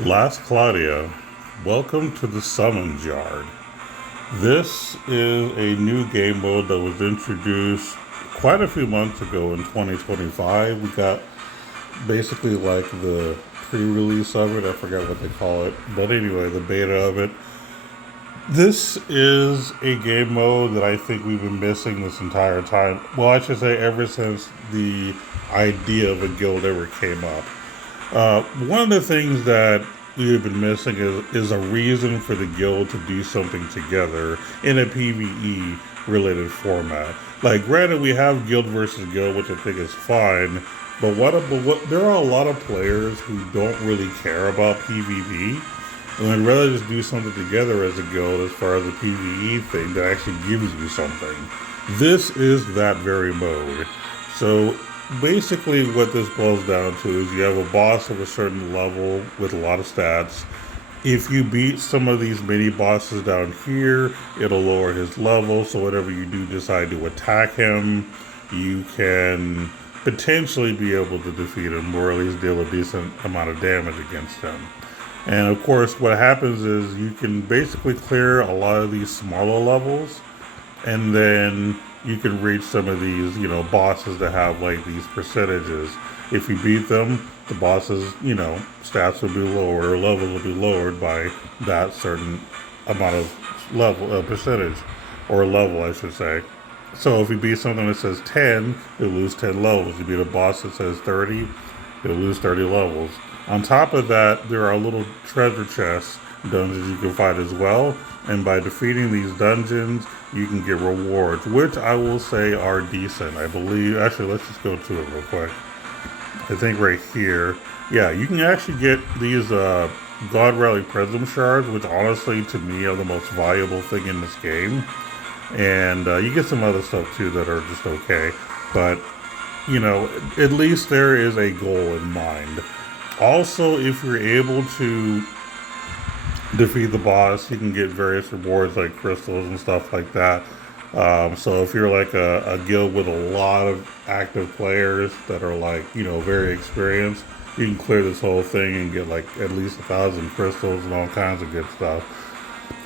Last Claudia, welcome to the Summons Yard. This is a new game mode that was introduced quite a few months ago in 2025. We got basically like the pre-release of it. I forgot what they call it, but anyway, the beta of it. This is a game mode that I think we've been missing this entire time. Well, I should say ever since the idea of a guild ever came up. One of the things that we've been missing is a reason for the guild to do something together in a PvE related format. Like, granted, we have guild versus guild, which I think is fine, but there are a lot of players who don't really care about PvP and would rather just do something together as a guild as far as a PvE thing that actually gives you something. This is that very mode. So basically what this boils down to is you have a boss of a certain level with a lot of stats. If you beat some of these mini bosses down here, it'll lower his level. So whatever you do decide to attack him, you can potentially be able to defeat him or at least deal a decent amount of damage against him. And of course, what happens is you can basically clear a lot of these smaller levels, and then you can reach some of these, bosses that have like these percentages. If you beat them, the bosses, stats will be lower, or levels will be lowered by that certain amount of level, percentage, or level, I should say. So if you beat something that says 10, you'll lose 10 levels. You beat a boss that says 30, you'll lose 30 levels. On top of that, there are little treasure chests, dungeons you can fight as well. And by defeating these dungeons, you can get rewards, which I will say are decent. I believe, actually, let's just go to it real quick. I think right here, yeah, you can actually get these God Rally Prism Shards, which honestly, to me, are the most valuable thing in this game. And you get some other stuff too that are just okay. But, at least there is a goal in mind. Also, if you're able to defeat the boss, you can get various rewards like crystals and stuff like that. So if you're like a guild with a lot of active players that are like, very experienced, you can clear this whole thing and get like at least 1,000 crystals and all kinds of good stuff.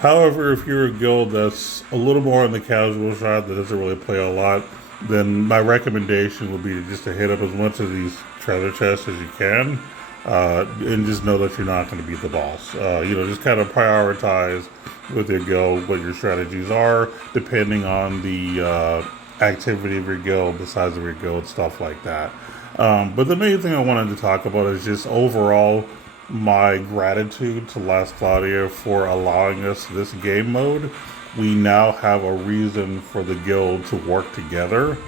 However, if you're a guild that's a little more on the casual side that doesn't really play a lot, then my recommendation would be to hit up as much of these treasure chests as you can. And just know that you're not going to beat the boss. Just kind of prioritize with your guild what your strategies are, depending on the activity of your guild, the size of your guild, stuff like that. But the main thing I wanted to talk about is just overall my gratitude to Last Claudia for allowing us this game mode. We now have a reason for the guild to work together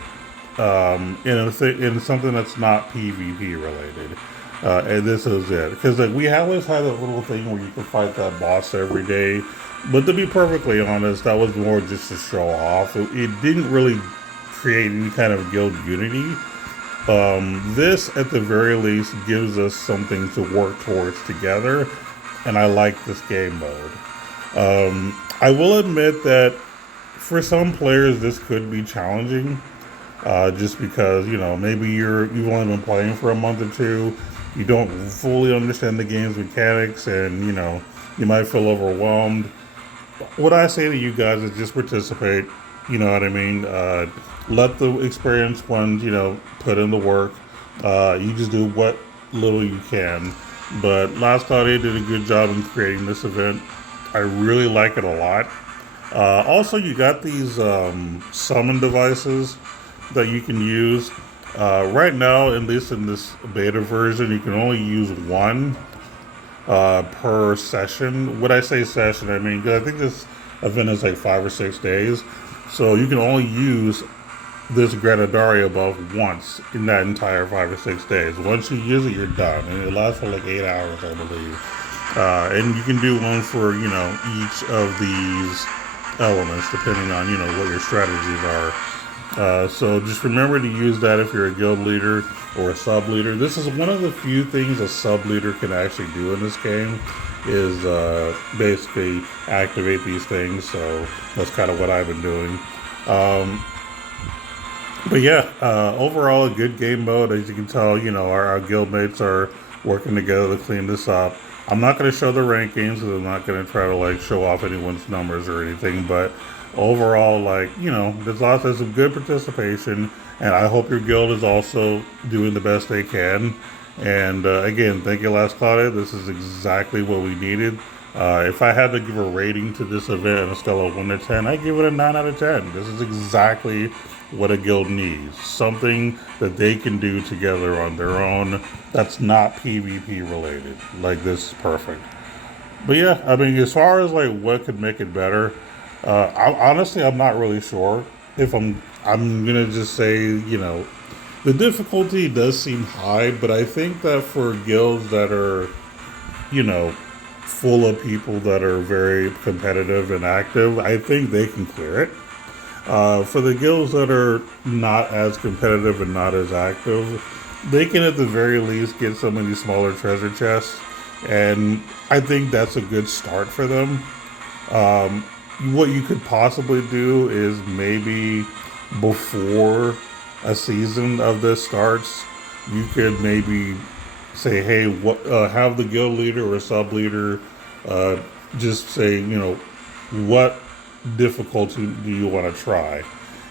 in something that's not PvP related. And this is it. Because we always had a little thing where you could fight that boss every day. But to be perfectly honest, that was more just to show off. It didn't really create any kind of guild unity. This, at the very least, gives us something to work towards together. And I like this game mode. I will admit that for some players, this could be challenging. Just because, maybe you've only been playing for a month or two. You don't fully understand the game's mechanics, and you might feel overwhelmed. What I say to you guys is just participate. You know what I mean? Let the experienced ones, put in the work. You just do what little you can. But Last Claudia did a good job in creating this event. I really like it a lot. Also, you got these summon devices that you can use. Right now, at least in this beta version, you can only use one per session. When I say session, I mean, 'cause I think this event is like 5 or 6 days. So you can only use this Granadaria buff once in that entire 5 or 6 days. Once you use it, you're done. And it lasts for like 8 hours, I believe. And you can do one for, each of these elements, depending on, what your strategies are. So just remember to use that if you're a guild leader or a sub leader. This is one of the few things a sub leader can actually do in this game, is basically activate these things. So that's kind of what I've been doing. But yeah, overall a good game mode. As you can tell, our guild mates are working together to clean this up. I'm not going to show the rankings because I'm not going to try to like show off anyone's numbers or anything, but overall, like, there's some good participation, and I hope your guild is also doing the best they can. And again, thank you, Last Cloudia. This is exactly what we needed. If I had to give a rating to this event on a scale of 1 to 10, I give it a 9 out of 10. This is exactly what a guild needs. Something that they can do together on their own that's not PvP related. Like, this is perfect. But yeah, I mean, as far as like what could make it better, honestly, I'm not really sure. If I'm gonna just say, the difficulty does seem high, but I think that for guilds that are, you know, full of people that are very competitive and active, I think they can clear it. For the guilds that are not as competitive and not as active, they can at the very least get some of these smaller treasure chests, and I think that's a good start for them. What you could possibly do is maybe before a season of this starts, you could maybe say, hey, what have the guild leader or sub leader just say, what difficulty do you want to try?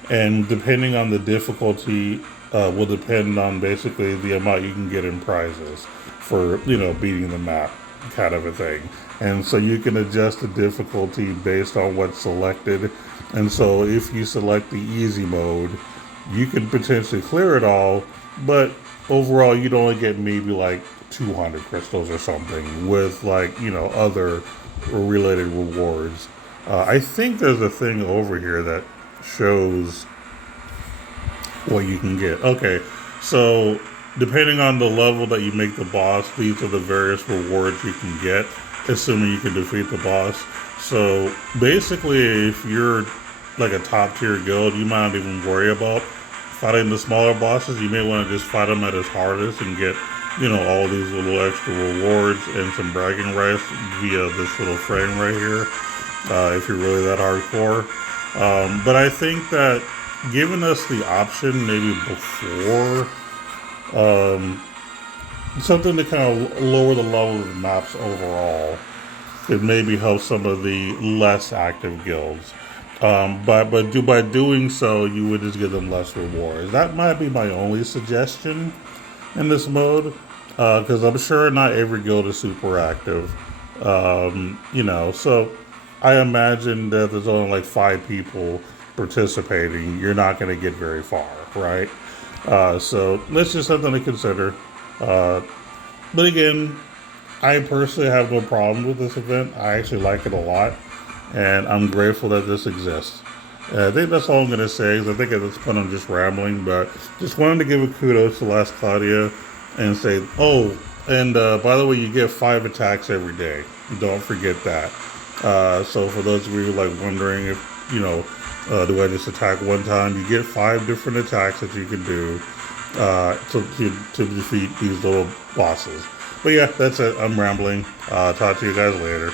And depending on the difficulty, will depend on basically the amount you can get in prizes for, beating the map, kind of a thing. And so you can adjust the difficulty based on what's selected. And so if you select the easy mode, you can potentially clear it all, but overall you'd only get maybe like 200 crystals or something with like, other related rewards. I think there's a thing over here that shows what you can get. Okay, so depending on the level that you make the boss, these are the various rewards you can get, assuming you can defeat the boss. So basically, if you're like a top tier guild, you might not even worry about fighting the smaller bosses. You may want to just fight them at his hardest and get, all these little extra rewards and some bragging rights via this little frame right here, if you're really that hardcore. But I think that giving us the option maybe before, something to kind of lower the level of the maps overall could maybe help some of the less active guilds. By doing so, you would just give them less rewards. That might be my only suggestion in this mode, because I'm sure not every guild is super active. So I imagine that there's only like 5 people participating. You're not going to get very far, right? So that's just something to consider. But again, I personally have no problem with this event. I actually like it a lot, and I'm grateful that this exists. I think that's all I'm going to say, because I think at this point I'm just rambling, but just wanted to give a kudos to Last Cloudia and say, and by the way, you get 5 attacks every day. Don't forget that. So for those of you like wondering if, do I just attack one time? You get 5 different attacks that you can do to defeat these little bosses. But yeah, that's it. I'm rambling. Talk to you guys later.